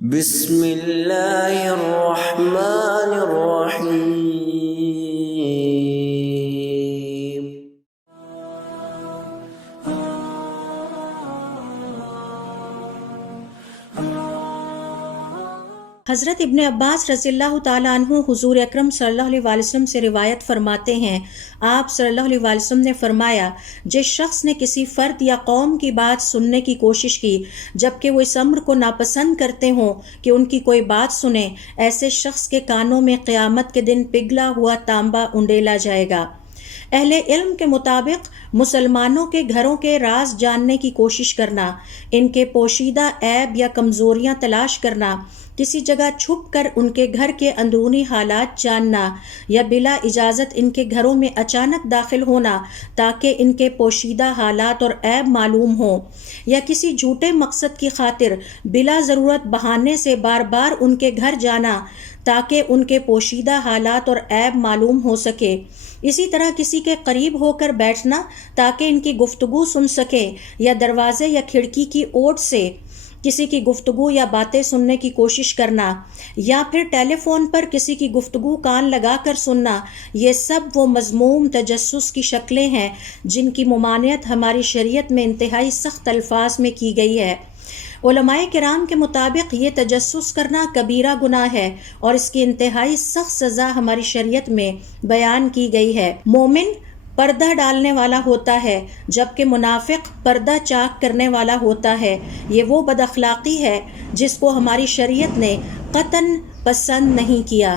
بسم اللہ الرحمن الرحیم۔ حضرت ابن عباس رضی اللہ تعالیٰ عنہ حضور اکرم صلی اللہ علیہ وسلم سے روایت فرماتے ہیں، آپ صلی اللہ علیہ وسلم نے فرمایا، جس شخص نے کسی فرد یا قوم کی بات سننے کی کوشش کی جبکہ وہ اس امر کو ناپسند کرتے ہوں کہ ان کی کوئی بات سنیں، ایسے شخص کے کانوں میں قیامت کے دن پگھلا ہوا تانبا انڈیلا جائے گا۔ اہل علم کے مطابق مسلمانوں کے گھروں کے راز جاننے کی کوشش کرنا، ان کے پوشیدہ عیب یا کمزوریاں تلاش کرنا، کسی جگہ چھپ کر ان کے گھر کے اندرونی حالات جاننا یا بلا اجازت ان کے گھروں میں اچانک داخل ہونا تاکہ ان کے پوشیدہ حالات اور عیب معلوم ہوں، یا کسی جھوٹے مقصد کی خاطر بلا ضرورت بہانے سے بار بار ان کے گھر جانا تاکہ ان کے پوشیدہ حالات اور عیب معلوم ہو سکے، اسی طرح کسی کے قریب ہو کر بیٹھنا تاکہ ان کی گفتگو سن سکیں، یا دروازے یا کھڑکی کی اوٹ سے کسی کی گفتگو یا باتیں سننے کی کوشش کرنا، یا پھر ٹیلی فون پر کسی کی گفتگو کان لگا کر سننا، یہ سب وہ مذموم تجسس کی شکلیں ہیں جن کی ممانعت ہماری شریعت میں انتہائی سخت الفاظ میں کی گئی ہے۔ علماء کرام کے مطابق یہ تجسس کرنا کبیرہ گناہ ہے اور اس کی انتہائی سخت سزا ہماری شریعت میں بیان کی گئی ہے۔ مومن پردہ ڈالنے والا ہوتا ہے جبکہ منافق پردہ چاک کرنے والا ہوتا ہے۔ یہ وہ بد اخلاقی ہے جس کو ہماری شریعت نے قطعاً پسند نہیں کیا۔